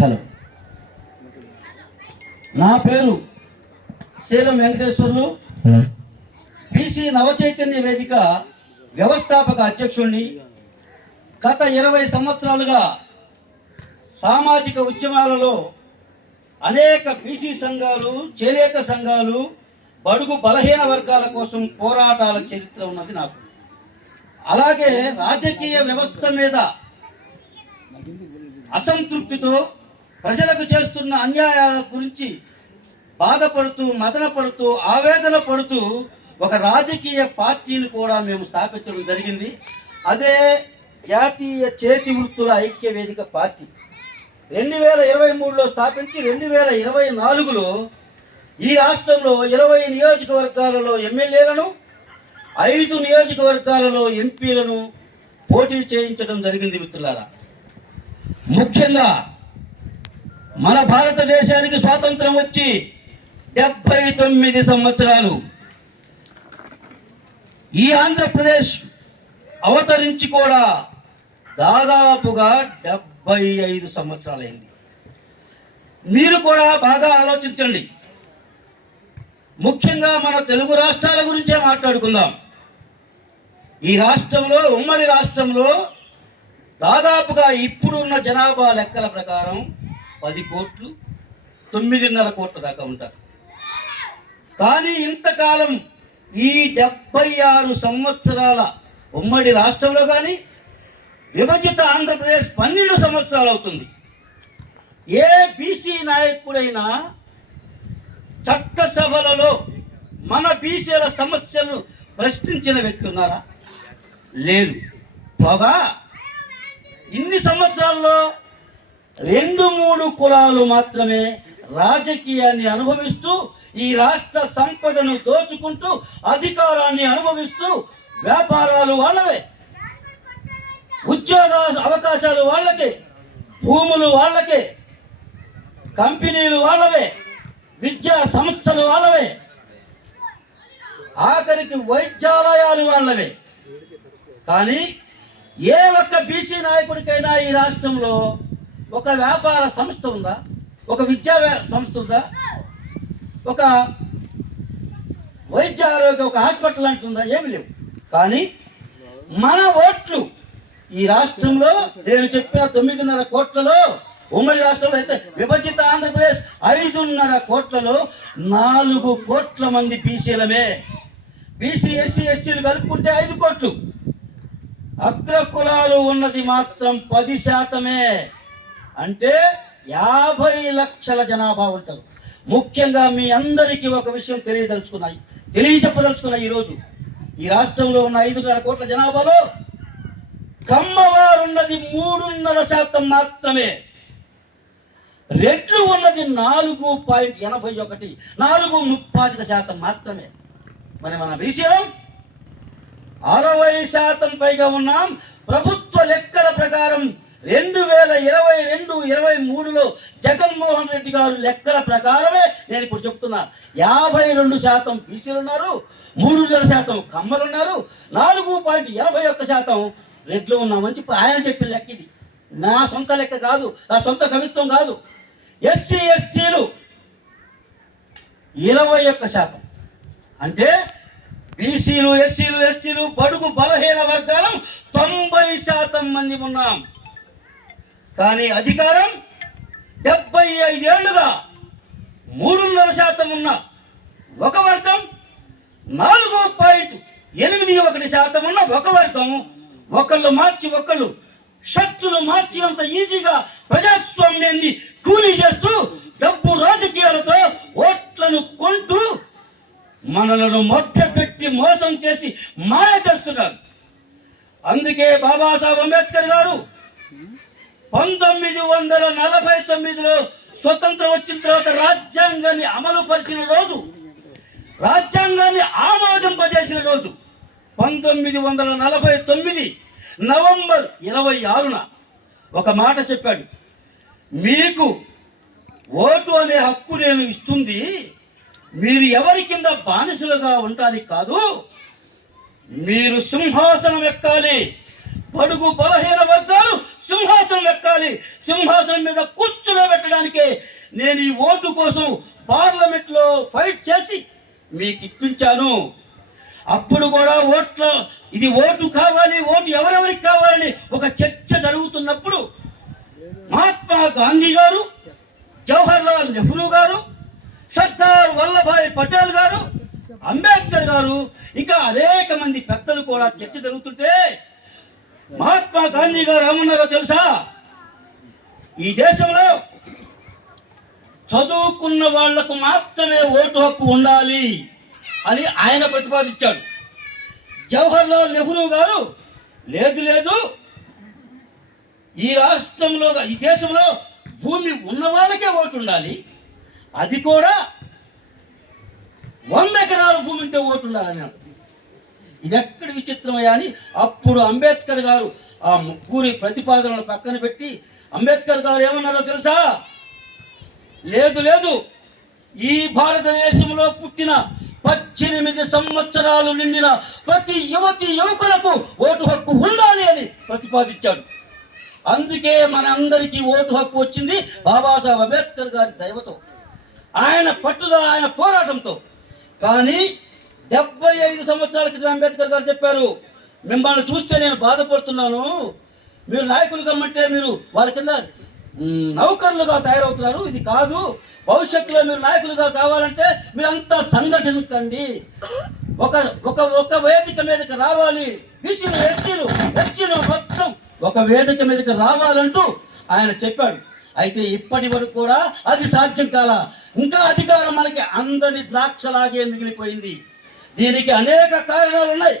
Hello, నా పేరు శీలం Venkateswarlu. BC Navachaitanya వేదిక వ్యవస్థాపక అధ్యక్షుడిని. గత 20 సంవత్సరాలుగా సామాజిక ఉద్యమాలలో అనేక బీసీ సంఘాలు, చేనేత సంఘాలు, బడుగు బలహీన వర్గాల కోసం పోరాటాల చరిత్ర ఉన్నది నాకు. అలాగే రాజకీయ వ్యవస్థ మీద అసంతృప్తితో ప్రజలకు చేస్తున్న అన్యాయాల గురించి బాధపడుతూ, మదన పడుతూ, ఆవేదన పడుతూ ఒక రాజకీయ పార్టీని కూడా మేము స్థాపించడం జరిగింది. అదే జాతీయ చేతి వృత్తుల ఐక్య వేదిక పార్టీ. 2023లో స్థాపించి 2024లో ఈ రాష్ట్రంలో 20 నియోజకవర్గాలలో ఎమ్మెల్యేలను, 5 నియోజకవర్గాలలో ఎంపీలను పోటీ చేయించడం జరిగింది. మిత్రులారా, ముఖ్యంగా మన భారతదేశానికి స్వాతంత్రం వచ్చి 79 సంవత్సరాలు, ఈ ఆంధ్రప్రదేశ్ అవతరించి కూడా దాదాపుగా 75 సంవత్సరాలైంది. మీరు కూడా బాగా ఆలోచించండి. ముఖ్యంగా మన తెలుగు రాష్ట్రాల గురించే మాట్లాడుకుందాం. ఈ రాష్ట్రంలో, ఉమ్మడి రాష్ట్రంలో దాదాపుగా ఇప్పుడున్న జనాభా లెక్కల ప్రకారం 10 కోట్లు, 9.5 కోట్ల దాకా ఉంటారు. కానీ ఇంతకాలం ఈ 76 సంవత్సరాల ఉమ్మడి రాష్ట్రంలో కానీ, విభజిత ఆంధ్రప్రదేశ్ 12 సంవత్సరాలు అవుతుంది. ఏ బీసీ నాయకుడైనా చట్టసభలలో మన బీసీల సమస్యలు ప్రశ్నించిన వ్యక్తి ఉన్నారా? లేదు. పోగా ఇన్ని సంవత్సరాల్లో 2-3 కులాలు మాత్రమే రాజకీయాన్ని అనుభవిస్తూ, ఈ రాష్ట్ర సంపదను దోచుకుంటూ, అధికారాన్ని అనుభవిస్తూ, వ్యాపారాలు వాళ్ళవే, ఉద్యోగ అవకాశాలు వాళ్ళకే, భూములు వాళ్ళకే, కంపెనీలు వాళ్ళవే, విద్యా సంస్థలు వాళ్ళవే, ఆఖరికి వైద్యాలయాలు వాళ్ళవే. కానీ ఏ ఒక్క బీసీ నాయకుడికైనా ఈ రాష్ట్రంలో ఒక వ్యాపార సంస్థ ఉందా? ఒక విద్యా సంస్థ ఉందా? ఒక వైద్య ఆరోగ్య ఒక హాస్పిటల్ అంటుందా? ఏమి లేవు. కానీ మన ఓట్లు ఈ రాష్ట్రంలో, నేను చెప్పిన 9.5 కోట్లలో, ఉమ్మడి రాష్ట్రంలో అయితే విభజిత ఆంధ్రప్రదేశ్ 5.5 కోట్లలో 4 కోట్ల మంది బీసీలమే. బీసీ, ఎస్సీ, ఎస్టీలు కలుపుకుంటే 5 కోట్లు. అగ్ర కులాలు ఉన్నది మాత్రం 10%. అంటే 50 లక్షల జనాభా ఉంటారు. ముఖ్యంగా మీ అందరికీ ఒక విషయం తెలియజెప్పదలుచుకున్నాయి. ఈరోజు ఈ రాష్ట్రంలో ఉన్న 5.5 కోట్ల జనాభాలో కమ్మవారు ఉన్నది 3.5% మాత్రమే. రెడ్లు ఉన్నది 4.81, 4.35% మాత్రమే. మరి మన బీసీలో 60% పైగా ఉన్నాం. ప్రభుత్వ లెక్కల ప్రకారం 2022-23లో జగన్మోహన్ రెడ్డి గారు లెక్కల ప్రకారమే నేను ఇప్పుడు చెప్తున్నా, 52% బీసీలు ఉన్నారు, 3.5% కమ్మలు ఉన్నారు, 4.81% రెడ్లు ఉన్నామని చెప్పి ఆయన చెప్పిన లెక్క ఇది. నా సొంత లెక్క కాదు, నా సొంత కవిత్వం కాదు. ఎస్సీ, ఎస్టీలు 21%. అంటే బీసీలు, ఎస్సీలు, ఎస్టీలు, బడుగు బలహీన వర్గాలం 90% మంది ఉన్నాం. కానీ అధికారం 75 ఏళ్లుగా 3.5% ఉన్న ఒక వర్గం, 4.81% ఉన్న ఒక వర్గం, ఒకళ్ళు మార్చి ఒకళ్ళు షర్టులు మార్చి అంత ఈజీగా ప్రజాస్వామ్యాన్ని కూలీ చేస్తూ, డబ్బు రాజకీయాలతో ఓట్లను కొంటూ మనలను మభ్యపెట్టి మోసం చేసి మాయ చేస్తున్నారు. అందుకే బాబాసాహెబ్ అంబేద్కర్ గారు 1949లో స్వతంత్రం వచ్చిన తర్వాత రాజ్యాంగాన్ని అమలు పరిచిన రోజు, రాజ్యాంగాన్ని ఆమోదింపజేసిన రోజు 1949 నవంబర్ 26న ఒక మాట చెప్పాడు. మీకు ఓటు అనే హక్కు నేను ఇస్తుంది, మీరు ఎవరి కింద బానిసలుగా ఉండడానికి కాదు, మీరు సింహాసనం ఎక్కాలి, బడుగు బలహీన వర్గాలు సింహాసనం ఎక్కాలి, సింహాసనం మీద కూర్చోబెట్టడానికే నేను ఈ ఓటు కోసం పార్లమెంట్లో ఫైట్ చేసి మీకు ఇప్పించాను. అప్పుడు కూడా ఇది ఓటు కావాలి, ఓటు ఎవరెవరికి కావాలని ఒక చర్చ జరుగుతున్నప్పుడు మహాత్మా గాంధీ గారు, జవహర్లాల్ నెహ్రూ గారు, సర్దార్ వల్లభాయ్ పటేల్ గారు, అంబేద్కర్ గారు, ఇంకా అనేక మంది పెద్దలు కూడా చర్చ జరుగుతుంటే మహాత్మా గాంధీ గారు ఏమన్నారో తెలుసా? ఈ దేశంలో చదువుకున్న వాళ్లకు మాత్రమే ఓటు హక్కు ఉండాలి అని ఆయన ప్రతిపాదించాడు. జవహర్లాల్ నెహ్రూ గారు లేదు లేదు, ఈ రాష్ట్రంలో ఈ దేశంలో భూమి ఉన్న వాళ్ళకే ఓటు ఉండాలి, అది కూడా 100 ఎకరాల భూమి ఉంటే ఓటు ఉండాలని. ఇది ఎక్కడ విచిత్రమయ్యా అని అప్పుడు అంబేద్కర్ గారు ఆ ముగ్గురి ప్రతిపాదనలు పక్కన పెట్టి అంబేద్కర్ గారు ఏమన్నారో తెలుసా? లేదు లేదు, ఈ భారతదేశంలో పుట్టిన 18 సంవత్సరాలు నిండిన ప్రతి యువకులకు ఓటు హక్కు ఉండాలి అని ప్రతిపాదించాడు. అందుకే మన అందరికీ ఓటు హక్కు వచ్చింది బాబాసాహెబ్ అంబేద్కర్ గారి దయతో, ఆయన పట్టుదల, ఆయన పోరాటంతో. కానీ 75 సంవత్సరాల క్రితం అంబేద్కర్ గారు చెప్పారు, మిమ్మల్ని చూస్తే నేను బాధపడుతున్నాను, మీరు నాయకులు కమ్మంటే మీరు వాళ్ళ కింద నౌకర్లుగా తయారవుతున్నారు, ఇది కాదు, భవిష్యత్తులో మీరు నాయకులుగా కావాలంటే మీరంతా సంఘటించండి, ఒక వేదిక మీదకి రావాలి, బీసీలు ఎస్సీలు మొత్తం ఒక వేదిక మీదకి రావాలంటూ ఆయన చెప్పాడు. అయితే ఇప్పటి వరకు కూడా అది సాధ్యం కాల, ఇంకా అధికారం మనకి అందని ద్రాక్షలాగే మిగిలిపోయింది. దీనికి అనేక కారణాలు ఉన్నాయి.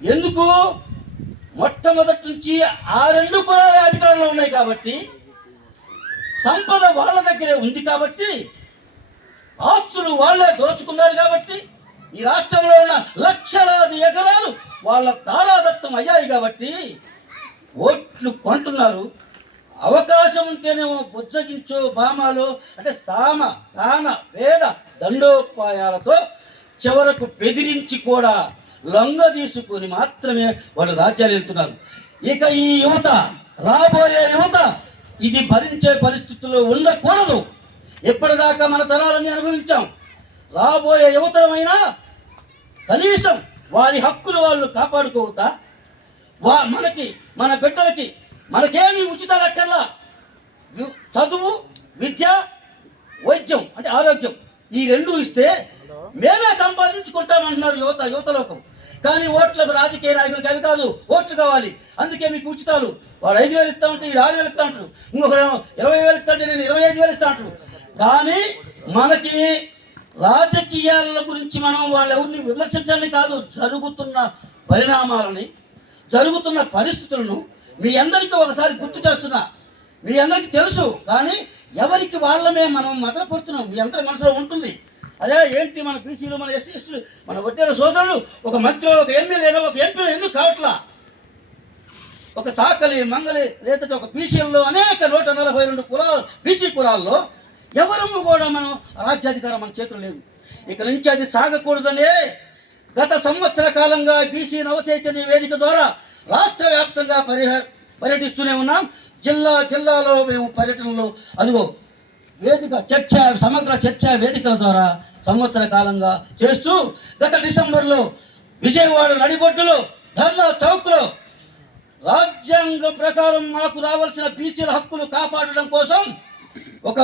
ఎందుకు? మొట్టమొదటి నుంచి ఆ 2 కులాల అధికారంలో ఉన్నాయి కాబట్టి, సంపద వాళ్ళ దగ్గరే ఉంది కాబట్టి, ఆస్తులు వాళ్ళే దోచుకున్నారు కాబట్టి, ఈ రాష్ట్రంలో ఉన్న లక్షలాది ఎకరాలు వాళ్ళ దారాదత్తం అయ్యాయి కాబట్టి ఓట్లు కొంటున్నారు. అవకాశం ఉంటేనేమో బుజ్జగించో బామాలో అంటే సామ దాన వేద దండోపాయాలతో చివరకు బెదిరించి కూడా లొంగ తీసుకుని మాత్రమే వాళ్ళు రాజ్యాలు వెళ్తున్నారు. ఇక ఈ యువత, రాబోయే యువత ఇది భరించే పరిస్థితుల్లో ఉండకూడదు. ఎప్పటిదాకా మన తరాలని అనుభవించాం. రాబోయే యువతరమైనా కనీసం వారి హక్కులు వాళ్ళు కాపాడుకోవద్దా? మన బిడ్డలకి మనకేమి ఉచితాలు అక్కర్లా, చదువు, విద్య, వైద్యం అంటే ఆరోగ్యం, ఈ 2 ఇస్తే మేమే సంపాదించుకుంటామంటున్నారు యువతలోకం. కానీ ఓట్లకు రాజకీయ నాయకులకి అవి కాదు, ఓట్లు కావాలి. అందుకే మీకు ఉచితాలు, వాడు 5,000 ఇస్తా ఉంటే వీడు 6,000 ఇస్తా ఉంటారు, ఇంకొకరు 20,000 ఇస్తా అంటే నేను 25,000 ఇస్తా ఉంటారు. కానీ మనకి రాజకీయాల గురించి మనం వాళ్ళెవరిని విమర్శించాలని కాదు, జరుగుతున్న పరిణామాలని, జరుగుతున్న పరిస్థితులను మీ అందరికీ ఒకసారి గుర్తు చేస్తున్నా. మీ అందరికీ తెలుసు, కానీ ఎవరికి వాళ్ళమే మనం మదనపడుతున్నాం. మీ అందరి మనసులో ఉంటుంది, అదే ఏంటి మన బీసీలు, మన ఎస్సీ ఎస్టీలు, మన వడ్డేల సోదరులు ఒక మంత్రి, ఒక ఎమ్మెల్యేలో, ఒక ఎంపీలో ఎందుకు కావట్లా? ఒక చాకలి, మంగలి, లేదంటే ఒక బీసీలలో అనేక 142 కులాలు, బీసీ కులాల్లో ఎవరము కూడా మనం రాజ్యాధికారం మన చేతులు లేదు. ఇక నుంచి అది సాగకూడదనే గత సంవత్సర కాలంగా బీసీ నవచైతన్య వేదిక ద్వారా రాష్ట్ర వ్యాప్తంగా పర్యటిస్తూనే ఉన్నాం. జిల్లాలో మేము పర్యటనలో అదిగో వేదిక సమగ్ర చర్చా వేదికల ద్వారా సంవత్సర కాలంగా చేస్తూ గత డిసెంబర్లో విజయవాడ నడిబొడ్డులో ధర్నా చౌక్లో రాజ్యాంగం ప్రకారం మాకు రావాల్సిన బీసీల హక్కులు కాపాడడం కోసం ఒక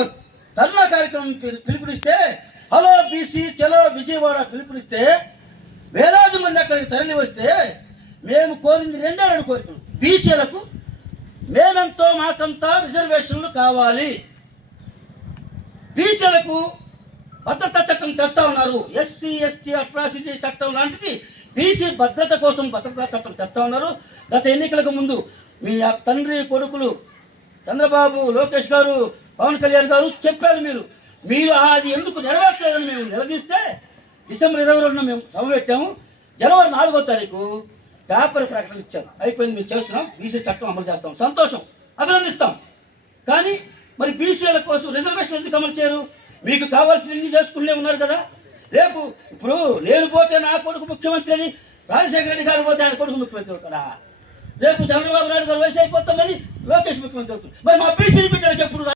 ధర్నా కార్యక్రమం పిలుపునిస్తే, హలో బీసీ చలో విజయవాడ పిలుపునిస్తే వేలాది మంది అక్కడికి తరలి వస్తే మేము కోరింది 2 కోరికలు. బీసీలకు మేమెంతో మాకంతా రిజర్వేషన్లు కావాలి, బీసీలకు భద్రతా చట్టం తెస్తా ఉన్నారు, ఎస్సీ ఎస్టీ అట్రాసిటీ చట్టం లాంటిది బీసీ భద్రత కోసం భద్రతా చట్టం తెస్తా ఉన్నారు. గత ఎన్నికలకు ముందు మీ తండ్రి కొడుకులు చంద్రబాబు, లోకేష్ గారు, పవన్ కళ్యాణ్ గారు చెప్పారు, మీరు అది ఎందుకు నెరవేర్చలేదని మేము నిలదీస్తే డిసెంబర్ 22న మేము సభ పెట్టాము. జనవరి 4వ తారీఖు పేపర్ ప్రకటన ఇచ్చాం, అయిపోయింది, మేము చేస్తున్నాం, బీసీ చట్టం అమలు చేస్తాం, సంతోషం, అభినందిస్తాం. కానీ మరి బీసీల కోసం రిజర్వేషన్ ఎందుకు అమలు చేయరు? మీకు కావాల్సినవి చేసుకునే ఉన్నారు కదా. రేపు ఇప్పుడు నేను పోతే నా కొడుకు ముఖ్యమంత్రి అని, రాజశేఖర రెడ్డి గారు పోతే ఆయన కొడుకు ముఖ్యమంత్రి అవుతాడా? రేపు చంద్రబాబు నాయుడు గారు వయసు అయిపోతామని లోకేష్ ముఖ్యమంత్రి అవుతుంది. మరి మా బీసీ బిడ్డలకు